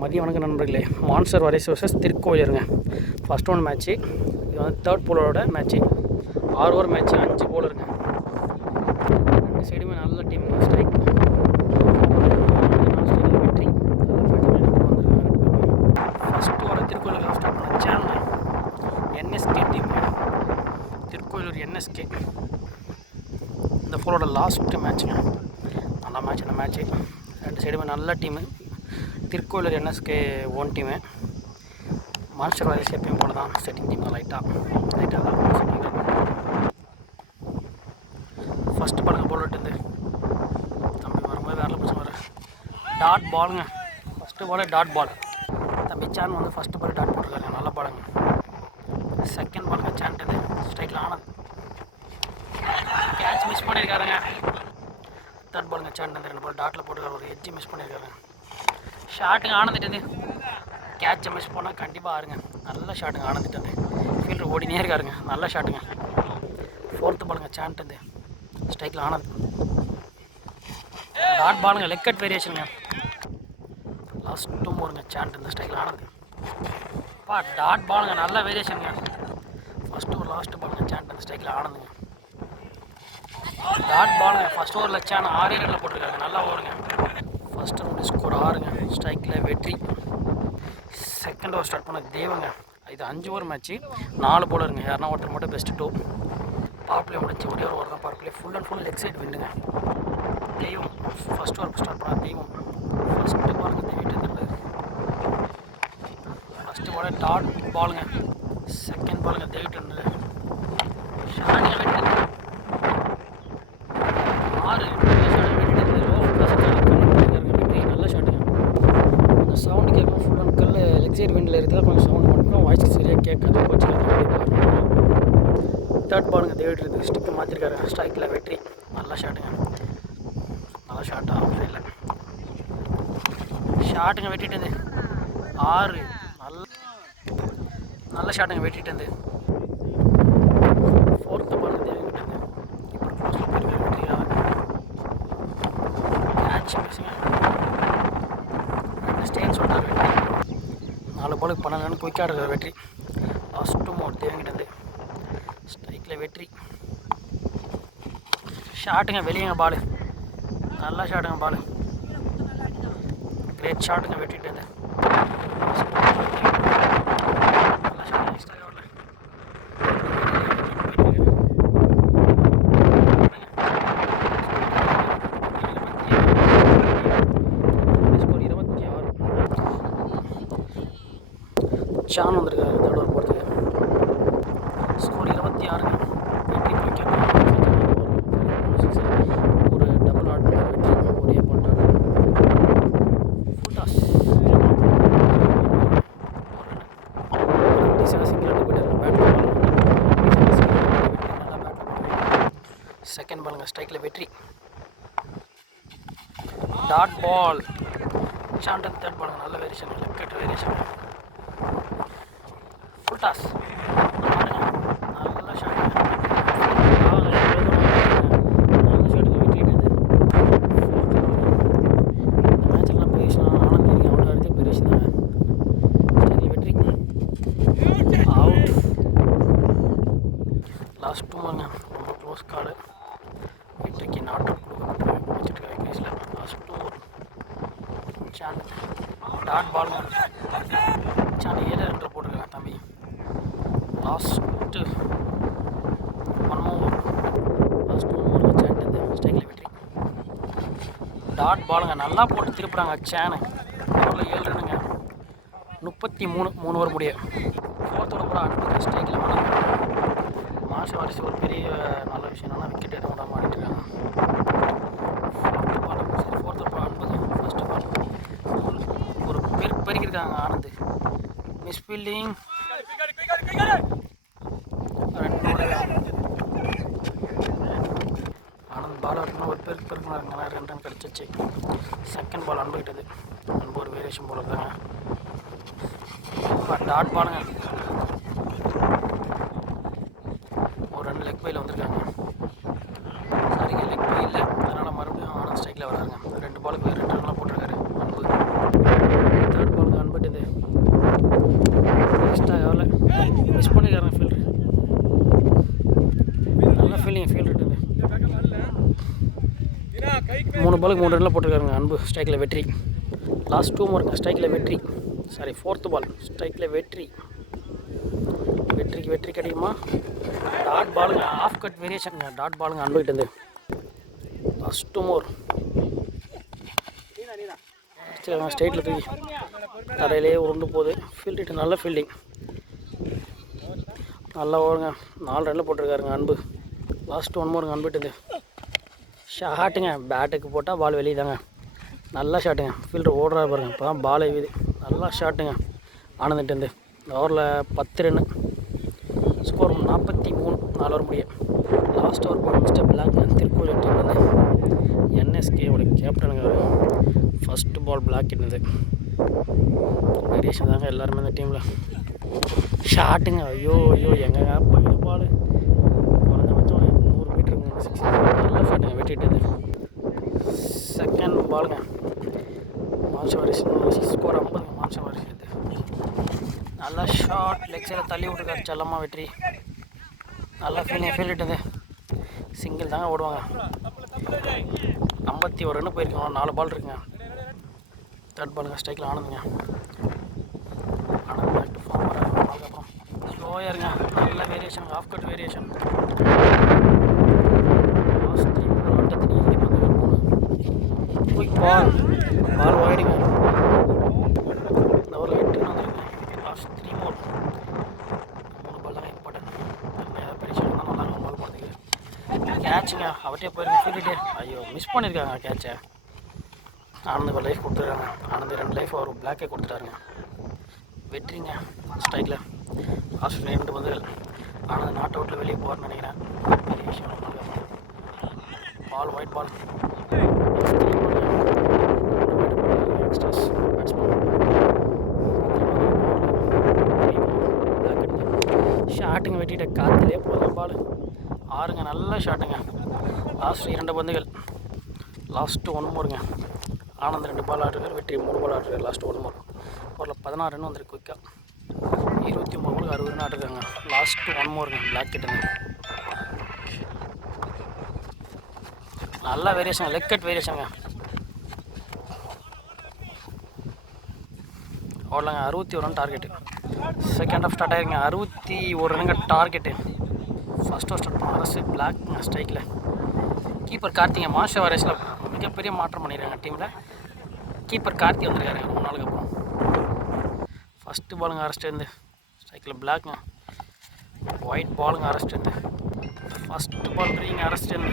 மதியம் வணக்கம் நண்பர்களே. மான்ஸ்டர் வாரியர்ஸ் vs திருக்கோயிலருங்க. First one match. இது வந்து தேர்ட் போலரோட மேட்ச்சு. 6 ஓவர் மேட்ச்சு, 5 போலருங்க. ரெண்டு சைடுமே நல்ல டீம். ஸ்ட்ரைக் வெற்றி. ஃபஸ்ட் ஓவர் திருக்கோயிலூர் ஸ்டார்ட் பண்ண சேனல் என்எஸ்கே டீம். திருக்கோயிலூர் என்எஸ்கே இந்த போலோட லாஸ்ட் மேட்ச்சுங்க. நல்ல மேட்ச் இந்த மேட்ச்சு. ரெண்டு சைடுமே நல்ல team. Thirukkoyilur NSK own team. Monster warriors எப்பயும் போல தான் செட்டிங் டீம் தான். லைட்டாக தான் செட்டிங். ஃபஸ்ட்டு பாலுங்க போலட்டு தம்பி வரும்போது வேறு பிரச்சனை வர டாட் பாலுங்க. First ball dot ball. தம்பி சேன் வந்து ஃபஸ்ட்டு பால் டாட் போட்டிருக்காருங்க. நல்ல பாலுங்க. செகண்ட் பாலுங்க சேன்ட்டு ஸ்ட்ரைக்கில் ஆனது கேட்ச் மிஸ் பண்ணியிருக்காருங்க. தேர்ட் பாலுங்க சேன் ரெண்டு பால் டாட்டில் போட்டுருக்காரு. ஒரு எட்ஜி மிஸ் பண்ணியிருக்காருங்க. ஷாட்டுங்க ஆனந்துட்டு கேட்சை மிஸ் பண்ணால் கண்டிப்பாக ஆறுங்க. நல்ல ஷாட்டுங்க ஆனந்துட்டு ஃபீல்டர் ஓடினே இருக்காருங்க. நல்ல ஷாட்டுங்க. ஃபோர்த்து பாலுங்க சேன்ட்டு ஸ்ட்ரைக்கில் ஆனது டாட் பாலுங்க. Leg cut வேரியேஷனுங்க. லாஸ்ட்டும் போடுங்க சேன்ட் இந்த ஸ்ட்ரைக்கில் ஆனது டாட் பாலுங்க. நல்ல வேரியேஷனுங்க. ஃபஸ்ட்டு ஒரு லாஸ்ட்டு பாலுங்க சேன்ட் இந்த ஸ்ட்ரைக்கில் ஆனதுங்க. டாட் பாலுங்க. ஃபஸ்ட் ஓவரில் சேன் 6 ரனில் போட்டிருக்காங்க. நல்லா ஓடுங்க. ஃபஸ்ட் ரவுண்டு ஸ்கோர் 6ங்க. ஸ்ட்ரைக்கில் வெற்றி. செகண்ட் ஓவர் ஸ்டார்ட் பண்ண தேவங்க. இது 5 ஓவர் மேட்ச்சு. 4 போலருங்க. யாருன்னா ஒருத்தர் மட்டும் பெஸ்ட்டு 2. பவர் பிளே முடிச்சு ஒரே ஒரு ஓவர் தான் power play. Full and full leg side வின்னுங்க. தெய்வம் ஃபஸ்ட் ஓவர் ஸ்டார்ட் பண்ண தெய்வம். ஃபஸ்ட்டு பாலுங்க தெய்வம். ஃபஸ்ட்டு பால் டாட் பாலுங்க. செகண்ட் பாலுங்க தெய்வம். ஷாட்டிங்க வெற்றி. 6 நல்ல ஷாட்டுங்க. கொஞ்சம் சவுண்டு கேட்கும். ஃபுல் அண்ட் கல் லெக் சைடு விண்டில் இருக்கிறதா கொஞ்சம் சவுண்டு மட்டும் வாய்ஸ் சரியாக கேட்காது. தேர்ட் பாலுங்க தேவிட்டு ஸ்டிக்கு மாற்றிருக்காரு. ஸ்ட்ரைக்கில் வெற்றி. நல்ல ஷாட்டுங்க. நல்ல ஷாட்டாக இல்லை ஷாட்டுங்க வெட்டிட்டு 6 நல்ல ஷாட்டுங்க வெட்டிட்டு ஃபோர்த்து பாலுங்க தேவிட்டு இப்போ போஸ்ட்டில் போயிருக்காரு. வெற்றியாக கேட்ச் மிஸ்ஸுங்க. ஸ்டேன் சொல்கிறார் வெற்றி. 4 பாலுக்கு 12 ரன் குயிக்காக இருக்கிற வெற்றி. லாஸ்ட்டும் ஒரு தேங்கிட்டது ஸ்ட்ரைக்கில் வெற்றி. ஷாட்டுங்க வெளியேங்க பாலு. நல்லா ஷாட்டுங்க பாலு. கிரேட் ஷாட்டுங்க வெட்டிட்டு நல்ல ஷாட்டுங்க. எக்ஸ்ட்ரா ஓவரில் ஸ்கோர் 26. சான் வந்திருக்காரு தேர்ட் ஓவர் போகிறதுக்கு. ஸ்கோர் 26ங்க. வெற்றி குயிக்காக ஒரு டபுள் ஆட் வெற்றி. ஒரே போட்டார் ஃபுட்டாஸ் சிங்கிள் ஆட்டு போயிட்டார். பேட் நல்லா பேட். செகண்ட் பாலுங்க ஸ்ட்ரைக்கில் வெற்றி. Dot ball சாண்டன். தேர்ட் பாலுங்க நல்ல variation. Leg cut variation. Full toss நல்ல ஷாட். நல்ல ஷாட்டுங்க வெட்டிட்டு இந்த மேட்செல்லாம் பெரியஷன் ஆனந்த் தெரியும். அவுட் ஆகிறது பெரியஷன் தாங்க. ஸ்ட்ரைக்கில் வெற்றி. அவுட். லாஸ்ட் 2 வாங்க. ரொம்ப க்ளோஸ் கார்டு. வெற்றிக்கு நாட் அவுட் கொடுக்கப்பட்டு வச்சுருக்காங்க கேஸில். லாஸ்ட் 2 சான் டாட் பாலுங்க. சான் 7 ரன் போட்டிருக்காங்க தம்பி. Last 1 over. லாஸ்ட் 1 ஓவர் சேன்ட்டு ஸ்ட்ரைக்கில் வெற்றி. டாட் பாலுங்க. நல்லா போட்டு திருப்புறாங்க சேனு. ஓவரில் 7 ரன்னுங்க. 33 3 ஓவர் முடிய. ஃபோர்த்தோட கூட அடுத்த ஸ்ட்ரைக்கில் வேணாம். மான்ஸ்டர் வாரியர்ஸ் ஒரு பெரிய நல்ல விஷயம் என்னன்னா விக்கெட் எதுவும் விடாமல் ஆடிட்டுருக்காங்க. ஃபோர்த்து பால் 50. ஃபஸ்ட்டு பால் ஒரு பெருக்கிருக்காங்க Anand. Miss fielding. Anand ball வரணும். ஒரு பெருக்குனாருங்கன்னா 2 ரன் கிடச்சிச்சு. Second ball அன்புக்கிட்டது. அன்பு ஒரு வேரியேஷன் போல் இருக்காங்க. டாட் பாலுங்க. ஒரு 2 லெக் பையில் வந்திருக்காங்க. சரிங்க லெக் பை இல்லை. அதனால் மறுபடியும் ஆனந்த் ஸ்ட்ரைக்கில் வராங்க. 2 பாலுக்கு 2 ரன்லாம் போட்டிருக்காரு அன்பு. தேர்ட் பால் பாலுக்கு 3 ரனில் போட்டிருக்காருங்க அன்பு. ஸ்ட்ரைக்கில் வெற்றி. லாஸ்ட் 2 மோருங்க. ஸ்ட்ரைக்கில் வெற்றி. சாரி, 4th பால். ஸ்ட்ரைக்கில் வெற்றி. வெற்றிக்கு வெற்றி கிடைக்குமா? டாட் பாலுங்க. Of cut வேரியேஷனுங்க. டாட் பாலுங்க அன்புகிட்டேருந்து. லாஸ்ட் 2 மோர். ஸ்ட்ரைட்டில் தூக்கி தரையிலேயே உருண்டு போகுது. ஃபீல்டிட்டு நல்ல ஃபீல்டிங். நல்லா ஓடுங்க. 4 ரனில் போட்டிருக்காருங்க அன்பு. லாஸ்ட் 1 மோருங்க அன்புகிட்டேருந்து. ஷாட்டுங்க. பேட்டுக்கு போட்டால் பால் வெளியே தாங்க. நல்லா ஷாட்டுங்க. ஃபீல்டர் ஓடுறாரு பாருங்க. இப்போ தான் பால் எழுது. நல்லா ஷாட்டுங்க ஆனந்துட்டேருந்து. இந்த ஓவரில் 10 ரன்னு. ஸ்கோர் 43. 4 ஓவர் முடியும். லாஸ்ட் ஓவர் போட மிஸ்டர் பிளாக் திருப்பூர் டீம் வந்து என்எஸ்கேவோட கேப்டனுங்க. ஃபஸ்ட்டு பால் பிளாக் என்னது வேரியேஷன் தாங்க எல்லாருமே இந்த டீமில். ஷாட்டுங்க. ஐயோ எங்கங்க போயிட்டு பால் குறைஞ்சபட்சம் 100 மீட்டருங்க. 6 நல்ல ஷாட்டுங்க. வெட்டிட்டு செகண்ட் பாலுங்க. மான்சவாரிஸ் ஸ்கோர் 50. மான்சவாரிஸ் இது நல்லா ஷார்ட் லெக் சைடில் தள்ளி விட்டுருக்காரு செல்லமாக. வெற்றி. நல்லா ஃபீல்டிட்டது. சிங்கிள் தாங்க ஓடுவாங்க. 51 ரன்னு போயிருக்கோம். 4 பால் இருக்குங்க. தேர்ட் பாலுங்க. ஸ்ட்ரைக்கில் ஆனந்துங்க. ஆனந்த் பேக் டு ஃபார்ம் வராங்க. அதுக்கப்புறம் ஸ்லோயாக இருங்க. நல்ல variation. Off cut variation. Last 3 ball ஆட்டத்தில் இறுதி பந்துகள் 3. Quick ball. பால் வாயிடுங்க. இந்த ஒரு 8 ரன் வந்துருக்கு. லாஸ்ட் 3 பால். 3 பால் தாங்க இம்பார்ட்டன்ட். பெரிய ஷாட் தான் நல்லாயிருக்கும் பால் போகிறதுக்கு. கேட்சுங்க. அவர்கிட்டே போயிருங்க. ஃபீல்டே ஐயோ மிஸ் பண்ணியிருக்காங்க கேட்சை. ஆனந்துக்கு லைஃப் கொடுத்துருக்காங்க. ஆனந்த் 2 லைஃப் அவர் பிளாக்கே கொடுத்துட்டாருங்க. வெற்றிங்க. ஸ்ட்ரைக்கில் லாஸ்ட் 2 பந்துகள். ஆனந்த் நாட் அவுட்டில் வெளியே போவார்னு நினைக்கிறேன். பெரிய விஷயம். பால் ஒயிட் பால். எக்ஸ்ட்ராஸ் பேட்ஸ்மேன் ஷாட்டுங்க. வெட்டிட்ட காற்றுலேயே போதும் பால். 6ங்க. நல்ல ஷாட்டுங்க. லாஸ்ட் 2 பந்துகள். லாஸ்ட்டு 1 மோருங்க. ஆனந்த் 2 பால் ஆடுறாரு. வெற்றி 3 பால் ஆடுறாரு. லாஸ்ட்டு 1 மோர். ஒரு 16 ரன் வந்துருக்கு குயிக்காக. 29 பாலுக்கு 60 ரன் ஆடுறாங்க. லாஸ்ட்டு 1 மோருங்க. பிளாக் கிட்டுங்க. நல்லா வேரியேஷன். லெக் கட் வேரியேஷனுங்க. அவ்வளோங்க. 61 run target. Second half start ஆகிருங்க. 61 ரன்னுங்க டார்கெட்டு. ஃபஸ்ட் ஓவர் ஸ்டார்ட் பண்ண அரசு பிளாக் ஸ்ட்ரைக்கில். கீப்பர் கார்த்திங்க. மான்சவாரிஸில் மிகப்பெரிய மாற்றம் பண்ணிடுறாங்க டீமில். கீப்பர் கார்த்தி வந்திருக்காரு ரொம்ப நாளுக்கு அப்புறம். ஃபஸ்ட்டு பாலுங்க அரெஸ்ட் இருந்து. ஸ்ட்ரைக்கில் பிளாக்ங்க. ஒயிட் பாலுங்க அரெஸ்ட் இருந்து. ஃபஸ்ட்டு பால் த்ரீங்க அரெஸ்ட் இருந்து.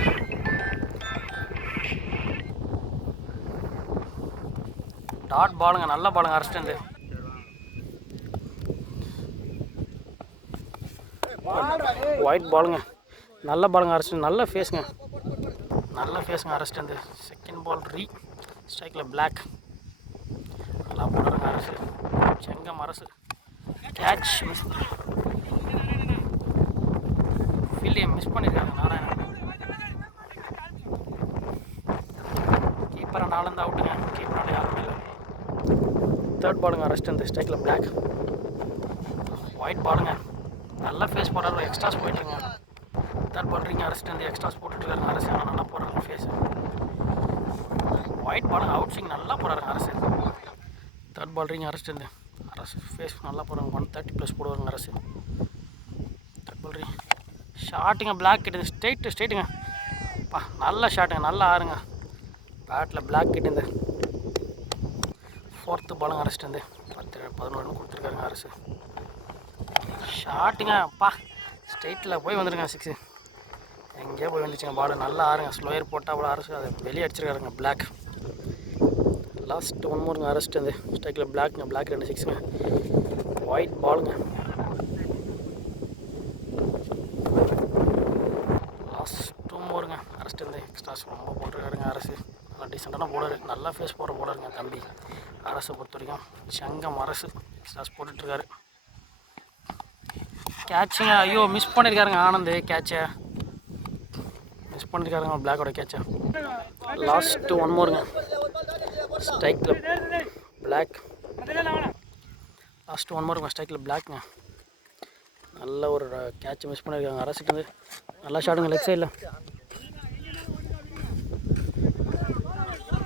டாட் பாலுங்க. நல்ல பாலுங்க அரெஸ்ட் இருந்து. ஒயிட் பாலுங்க. நல்ல பாலுங்க அரெஸ்ட். நல்ல ஃபேஸுங்க. நல்ல ஃபேஸுங்க அரெஸ்ட் இருந்து. செகண்ட் பால் ரீ. ஸ்ட்ரைக்கில் பிளாக். நல்லா போடுறாங்க அரசு. செங்கம் அரசு. Catch miss. ஃபீல்டியை மிஸ் பண்ணியிருக்காங்க நாராயணன். கீப்பரை 4 தான் அவுட்டுங்க. கீப்பரால் யாருமே இல்லை. தேர்ட் பாலுங்க அரெஸ்ட் இருந்து. ஸ்ட்ரைக்கில் பிளாக். ஒயிட் பாலுங்க. நல்லா ஃபேஸ் போடுறாரு. எக்ஸ்ட்ராஸ் போயிட்டுருங்க. தேர்ட் பால் ரிங் அரெஸ்ட் இருந்து. எக்ஸ்ட்ராஸ் போட்டுருக்காருங்க அரசு. ஆனால் நல்லா போடுறாங்க ஃபேஸ். ஒயிட் பாலுங்க. அவுட் ஸ்விங் நல்லா போடுறாருங்க அரசு. தேர்ட் பால் ரிங் அரெஸ்ட் இருந்து. அரசு ஃபேஸ் நல்லா போடுறாங்க. 130+ போடுவாங்க அரசு. தேர்ட் பால் ரிங் ஷாட்டுங்க. பிளாக் கிட்டு ஸ்ட்ரைட்டுங்க. நல்ல ஷாட்டுங்க. நல்லா ஆறுங்க. பேட்டில் பிளாக் கிட்டு. ஃபோர்த்து பாலுங்க அரெஸ்ட் இருந்து. 11 ரன் கொடுத்துருக்காருங்க அரசு. ஷாட்டுங்க. ஸ்ட்ரைட்டில் போய் வந்துருங்க 6. எங்கேயோ போய் வந்துச்சுங்க பால். நல்லா ஆறுங்க. ஸ்லோயர் போட்டால் அவ்வளோ அரசு அதை வெளியே அடிச்சிருக்காருங்க பிளாக். லாஸ்ட் 1 மோருங்க அரெஸ்ட் இருந்து. ஸ்ட்ரைக்கில் பிளாக்ங்க. பிளாக் 2 6ங்க. ஒயிட் பாலுங்க. லாஸ்ட் 2 மோருங்க அரெஸ்ட் இருந்து. எக்ஸ்ட்ராஸ் ரொம்ப போட்டிருக்காருங்க அரசு. நல்லா டீசெண்டான போலரு. நல்லா ஃபேஸ் போடுற போலருங்க தம்பி அரசை பொறுத்த வரைக்கும். சங்கம் அரசு எக்ஸ்ட்ராஸ் போட்டுட்ருக்காரு. கேட்சுங்க. ஐயோ மிஸ் பண்ணியிருக்காருங்க ஆனந்த். கேட்சை மிஸ் பண்ணியிருக்காருங்க பிளாக்கோட கேட்சை. லாஸ்ட்டு 1 மோருங்க. ஸ்ட்ரைக்கில் பிளாக். லாஸ்ட்டு 1 மோருங்க. ஸ்ட்ரைக்கில் பிளாக்ங்க. நல்ல ஒரு கேட்சை மிஸ் பண்ணியிருக்காங்க அரசுக்கு. நல்லா ஷாட்டுங்க லெக் சைடில்.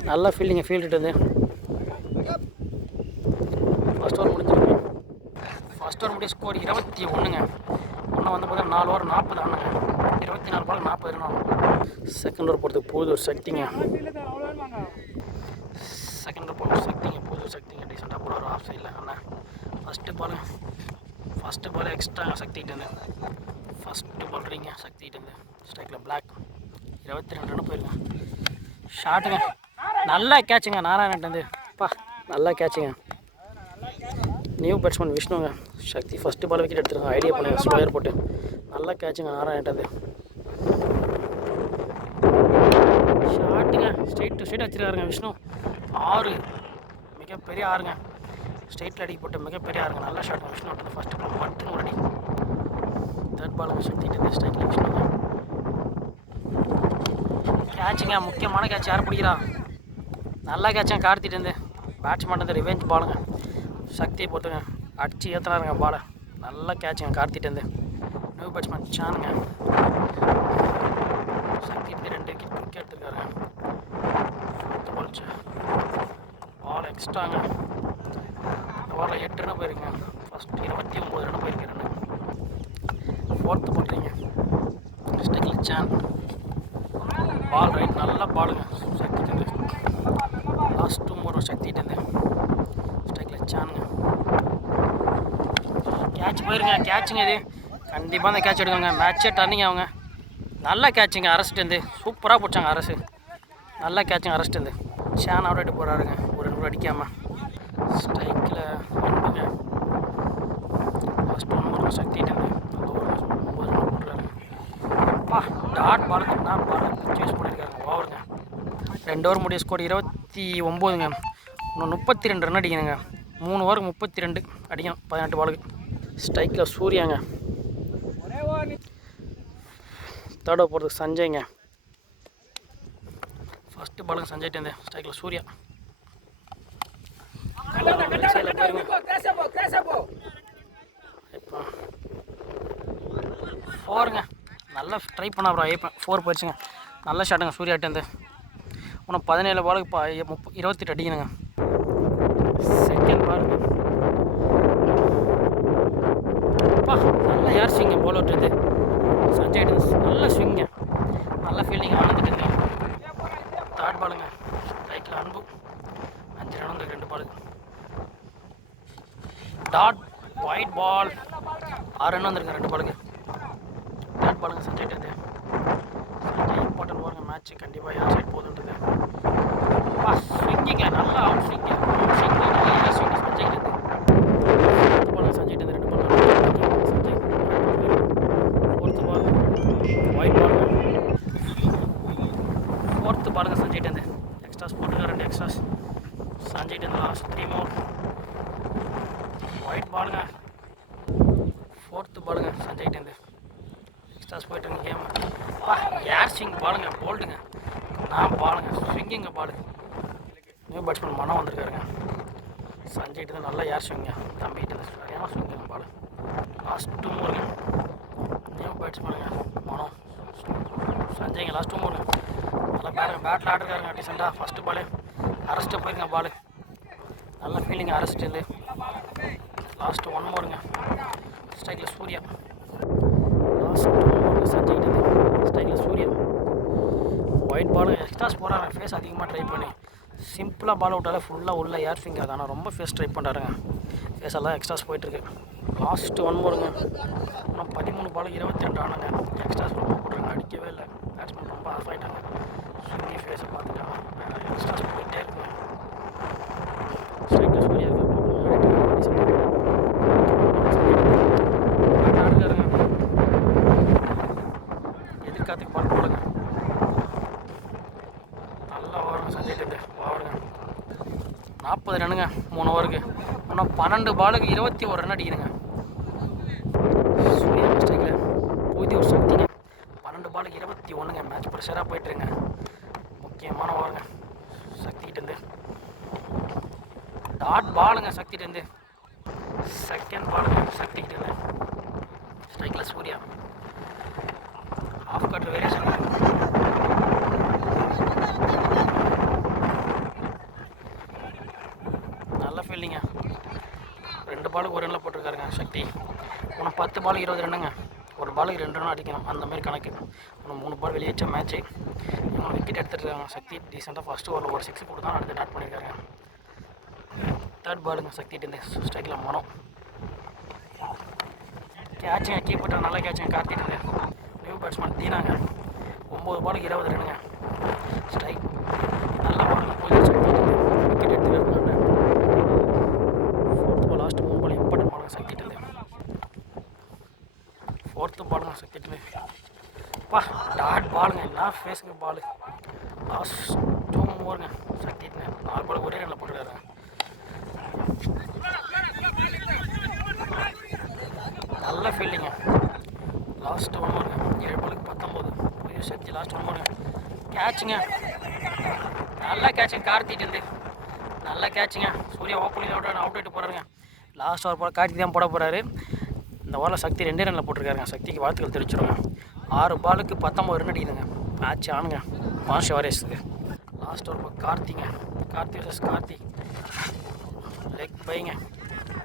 நல்லா ஃபீல்டிங்க ஃபீல்டு வந்து ஃபஸ்ட் ஓவர் முடிஞ்சிருக்கு. ஃபஸ்ட் ஓவர் முடிய ஸ்கோர் 21ங்க. இன்னும் வந்து பார்த்தா 4 ஓவர் 40 ஆனுங்க. 24 பால் 40 ரன். செகண்ட் ஓவர் போகிறதுக்கு போகுது ஒரு சக்திங்க. செகண்ட் ஓவர் போகிறது சக்திங்க, போகுது ஒரு சக்திங்க. டீசெண்டாக போட ஒரு ஆஃப் சைடில் அண்ணா. ஃபஸ்ட்டு பால் எக்ஸ்ட்ரா சக்திகிட்டு இருந்து ஃபஸ்ட்டு பால் ரீங்க சக்திகிட்டு இருந்து ஸ்ட்ரைக்கில் பிளாக் 22 ரன் போயிருக்கேன். ஷாட்டுங்க, நல்லா கேட்சுங்க நாராயணன்ட்டு பா, நல்லா கேட்சுங்க. நியூ பேட்ஸ்மேன் விஷ்ணுங்க. சக்தி ஃபஸ்ட்டு பால் விக்கெட் எடுத்துருங்க. ஐடியா பண்ணுங்க ஸ்லோயர் போட்டு நல்லா கேட்சுங்க நாராயணன்ட்டு. ஷாட்டுங்க, ஸ்ட்ரெயிட் வச்சுருக்காருங்க விஷ்ணு. 6 மிகப்பெரிய 6ங்க. ஸ்ட்ரெயிட்டில் அடிக்க போட்டு மிகப்பெரிய 6ங்க. நல்ல ஷாட்டுங்க விஷ்ணு விட்டு ஃபஸ்ட்டு பால் மட்டும் ஒரு அடி. தேர்ட் பாலுங்க சக்திகிட்டு ஸ்ட்ரைக்கில் விஷ்ணுங்க. கேட்சுங்க, முக்கியமான கேட்ச் யார் பிடிக்கிறா? நல்லா கேட்சுங்க கார்த்திகிட்டேருந்து. பேட்ஸ்மேன் வந்து ரிவெஞ்ச் பாலுங்க. சக்தியை போட்டுங்க அடிச்சு ஏற்றுனாருங்க பாலை. நல்லா கேட்சுங்க கார்த்திகிட்டேருந்து. நியூ பேட்ஸ்மேன் சானுங்க. சக்திகிட்டே 2 விக்கெட் எடுத்துருக்காருங்க. பால் எக்ஸ்ட்ராங்க. ஓவரில் 8 ரன் போயிருக்குங்க. ஃபஸ்ட்டு 29 ரன் போயிருக்கு. ரன்னு ஃபோர்த்து போட்டுறீங்க ஸ்ட்ரைக்கில் சான். பால் ரைட் நல்லா பாலுங்க சக்திகிட்டேருந்து. லாஸ்ட் 2 ஓவர் சக்திகிட்டேருந்து ஸ்ட்ரைக்கில் சானுங்க. கேட்ச் போயிருங்க. கேட்சுங்க இது கண்டிப்பாக அந்த கேட்ச் எடுக்காங்க. மேட்சே டர்னிங் அவங்க. நல்லா கேட்சுங்க அரசுட்டு சூப்பராக பிடிச்சாங்க அரசு. நல்லா கேட்சுங்க அரசுட்டு சேன் அவுட் ஆகிட்டு போகிறாருங்க. ஒரு 2 அடிக்காமல் ஸ்ட்ரைக்கில் வந்துங்க. ஃபஸ்ட் 1 ஓவர் சக்திகிட்டேருந்து 9 ரன் போடுறாரு. அப்பா டாட் பாலுங்க. என்ன பால் சூஸ் பண்ணியிருக்காருங்க ஓவருங்க. 2 ஓவர் முடிய ஸ்கோர் 29ங்க. இன்னும் 32 ரன் அடிக்கணுங்க. 3 ஓவருக்கு 32 அடிக்கணும் 18 பாலுக்கு. ஸ்ட்ரைக்கில் சூர்யாங்க. தேர்ட் ஓவர் போகிறதுக்கு சஞ்சய்ங்க. ஃபஸ்ட்டு பாலுங்க சஞ்சய்ட்டு ஸ்ட்ரைக்கில் சூர்யா. இப்போ 4ங்க. நல்லா ட்ரை பண்ண அப்புறம் ஐப்பேன் 4 போயிடுச்சுங்க. நல்ல ஷாட்டுங்க சூர்யாட்டேருந்து. இன்னும் 17 பாலுக்கு 28 அடிக்கணுங்க. செகண்ட் பாலுங்க. அப்பா நல்லா ஏர் ஸ்விங்க போல் விட்டுருந்து சஞ்சய்ட்டு நல்ல ஸ்விங்க. நல்ல ஃபீல்டிங் ஆனந்துட்டுங்க. தேர்ட் பாலுங்க ரைட்டில் அன்பு 5 ரன் வந்து 2 பாலுக்கு. டாட் ஒயிட் பால் 6 ரன் வந்துருக்கு 2 பாலுக்கு. தேர்ட் பாலுங்க சஞ்சய்ட்டு சஞ்சய் இம்பார்ட்டன்ட் பாருங்க மேட்ச் கண்டிப்பாக யார் சைட் போகுதுன்றது. பா ஸ்விங்கிங்க நல்லா அவுட் ஸ்விங்க. ஸ்விங்க நல்லா ஏர் ஸ்விங்க சஞ்சய்ட்டு. ஃபோர்த் பாலுங்க சஞ்சய்ட்டு 2 ball Sanjay. Fourth ball wide ball. Fourth பாலுங்க சஞ்சய்ட்டு எக்ஸ்ட்ராஸ் போட்டுருக்க 2 எக்ஸ்ட்ராஸ் சஞ்சய்ட்டு லாஸ்ட் 3 மோர் ஒயிட் பாலுங்க. ஃபோர்த்து பாலுங்க சஞ்சய்ட்டு எக்ஸ்ட்ராஸ் போய்ட்டுங்க கேம். பா ஏர் ஸ்விங் பாலுங்க போல்டுங்க. நான் பாலுங்க ஸ்விங்கிங்க பாலு. நியூ பேட்ஸ்மேன் மனம் வந்திருக்காருங்க. சஞ்சய்ட்டு நல்லா ஏர் ஸ்விங்க தம்பிகிட்டு சரியான ஸ்விங்கிங்க பாலு. லாஸ்ட் 2 மோருங்க. நியூ பேட்ஸ்மேனுங்க மனம் சஞ்சய்ங்க லாஸ்ட் 2 மோருங்க. நல்லா பேட்டில் ஆடுறாருங்க டீசெண்டாக. ஃபஸ்ட்டு பாலு அரெஸ்ட்டு போயிருங்க பாலு. நல்ல ஃபீலிங் அரெஸ்ட்டு. லாஸ்ட் 1 மோருங்க ஸ்ட்ரைக்கில் சூர்யா. லாஸ்ட் 1 மோருங்க சஞ்சய்ட்டு ஸ்ட்ரைக்கில் சூர்யா. ஒயிட் பாலும் எக்ஸ்ட்ராஸ் போகிறாங்க. ஃபேஸ் அதிகமாக ட்ரை பண்ணி சிம்பிளாக பால் விட்டாலே ஃபுல்லாக உள்ள ஏர் ஃபிங்கர். ஆனால் ரொம்ப ஃபேஸ் ட்ரை பண்ணுறாருங்க. ஃபேஸ் எல்லாம் எக்ஸ்ட்ராஸ் போயிட்டுருக்கு. லாஸ்ட்டு 1 மோருங்க. ஆனால் 13 பாலுக்கு 22 ஆனாங்க. எக்ஸ்ட்ராஸ் ரொம்ப போட்டுருங்க. அடிக்கவே இல்லை. பேட்ஸ்மேன் ரொம்ப ஆஃப் ஆகிட்டாங்க. ஸ்விங்கி ஃபேஸை பார்த்துட்டாங்க. எக்ஸ்ட்ராஸ் போயிட்டே இருக்குங்க. ஸ்ட்ரைக்கில் சூர்யா இருக்காருங்க. எதிர்காத்துக்கு பால் போடுங்க. நல்லா ஓவருங்க சஞ்சய்ட்டு ஓவருங்க. 40 ரன்னுங்க 3 ஓவருக்கு. இன்னும் 12 பாலுக்கு 21 ரன் அடிக்கணுங்க. சூர்யா ஸ்ட்ரைக்கில் புதிய ஒரு சக்திங்க. 12 பாலுக்கு 21ங்க. மேட்ச் ப்ரெஷராக போயிட்டுருங்க. முக்கியமான ஓவருங்க சக்திகிட்டேருந்து. டாட் பாலுங்க சக்திகிட்டேருந்து. செகண்ட் பாலுங்க சக்திகிட்டேருந்து ஸ்ட்ரைக்கில் சூர்யா. ஆஃப் கட் வேரியேஷன் 2 பாலுக்கு 1 ரனில் போட்டிருக்காருங்க சக்தி. இன்னும் 10 பால் 20 ரன்னுங்க. ஒரு பாலுக்கு 2 ரன் அடிக்கணும், அந்தமாரி கணக்கு. இன்னும் 3 பால் வெளியே வச்ச மேட்ச்சு. இன்னும் விக்கெட் எடுத்துகிட்ருக்காங்க சக்தி. டீசெண்டாக ஃபஸ்ட்டு ஓவரில் ஒரு 6 கொடுத்தா அடுத்து நாட் பண்ணியிருக்காங்க. 3rd பாலுங்க சக்திட்டு ஸ்ட்ரைக்கில் மனம் கேட்சுங்க. கீப்பர் நல்லா கேட்சுங்க கார்த்திட்டு. New batsman தீனாங்க. 9 பாலுக்கு 20 ரன்னுங்க. ஸ்ட்ரைக் நல்லா பாருங்க போய் சக்தி விக்கெட் எடுத்துகிட்டு. 4th பால் லாஸ்ட் 3 பால் இம்பார்ட்டன்ட் பாலுங்க சக்திட்டு. 4th பாலுங்க சக்திட்டு. பா டாட் பாலுங்க. என்ன ஃபேஸுங்க பாலு. லாஸ்ட் 2 ஓவருங்க சக்திட்டு. 4 பாலுக்கு ஒரே ரனில் போட்டுருக்காருங்க. நல்ல ஃபீல்டிங்க. லாஸ்ட் 1 ஓவருங்க. 7 பாலுக்கு 19 போய் சக்தி லாஸ்ட் 1 ஓவருங்க. கேட்சுங்க. நல்லா கேட்சுங்க கார்த்திட்டு. நல்லா கேட்சுங்க. சூர்யா ஓப்பனிங் அவுட் ஆகிட்டு போகிறாருங்க. லாஸ்ட் ஓவர் பால் கார்த்திக் தான் போட போகிறாரு. இந்த ஓவரில் சக்தி 2 ரனில் போட்டிருக்காருங்க. சக்திக்கு வாழ்த்துக்கள் தெரிவிச்சிருங்க. 6 பாலுக்கு 19 ரன் அடிக்குதுங்க. மேட்ச் ஆனுங்க மாஷ் வாரியர்ஸுக்கு. லாஸ்ட் ஓவர் பால் கார்த்திங்க. கார்த்தி வர்சஸ் கார்த்தி. லெக் பைங்க.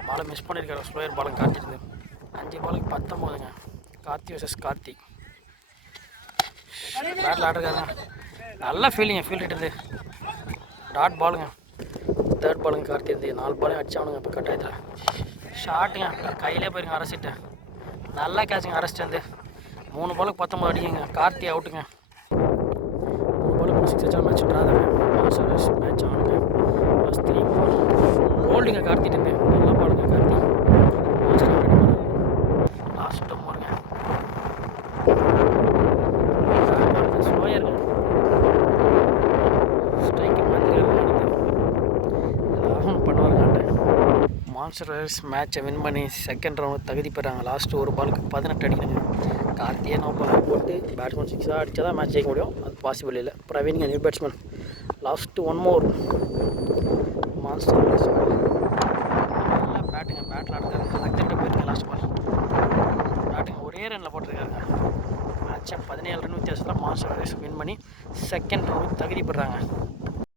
பாலை மிஸ் பண்ணியிருக்காரு. ஸ்லோயர் பாலுங்க கார்த்திட்டு. 5 பாலுக்கு 19ங்க. கார்த்தி வர்சஸ் கார்த்தி. பேட்டில் ஆடுறாங்க. நல்ல ஃபீல்டிங்க ஃபீல்டு. டாட் பாலுங்க. 3rd பாலுங்க கார்த்தி 4 பாலையும் அடிச்சானுங்க. இப்போ கட்டாயத்தில் ஷாட்டுங்க கையிலே போயிருங்க அரசிட்டு. நல்லா கேட்சுங்க அரசிட்டு. 3 பாலுக்கு 19 அடிக்குங்க. கார்த்தி அவுட்டுங்க. 3 பாலுக்கு 6 அடிச்சா மேட்ச் ட்ராதாங்க. மேட்ச் ஆனுங்க. லாஸ்ட் 3 பால் கோல்டுங்க கார்த்திட்டு. நல்லா பாலுங்க கார்த்தி. லாஸ்ட் ஓவருங்க. ஸ்லோயருங்க. ஸ்ட்ரைக்கு மான்ஸ்டர் வாரியர்ஸ் மேட்சை வின் பண்ணி செகண்ட் ரவுண்ட் தகுதி பெறாங்க. லாஸ்ட்டு 1 பாலுக்கு 18 அடிக்கணுங்க. கார்த்தியே நோ பால் போட்டு பேட்ஸ்மேன் 6 அடித்தா தான் மேட்ச் ஜெயிக்க முடியும். அது பாசிபிள் இல்லை. பிரவீன்ங்க நியூ பேட்ஸ்மேன். லாஸ்ட்டு 1 மோர். மான்ஸ்டர் வாரியர்ஸ் நல்லா பேட்டுங்க. பேட்டில் ஆடுறாரு. அக்டென்ட்டு போயிருங்க. லாஸ்ட் பால் பேட்டுங்க ஒரே ரனில் போட்டிருக்காருங்க. மேட்சை 17 ரன் வித்தியாசத்தில் மான்ஸ்டர் வாரியர்ஸ் வின் பண்ணி செகண்ட் ரவுண்ட் தகுதி பெறாங்க.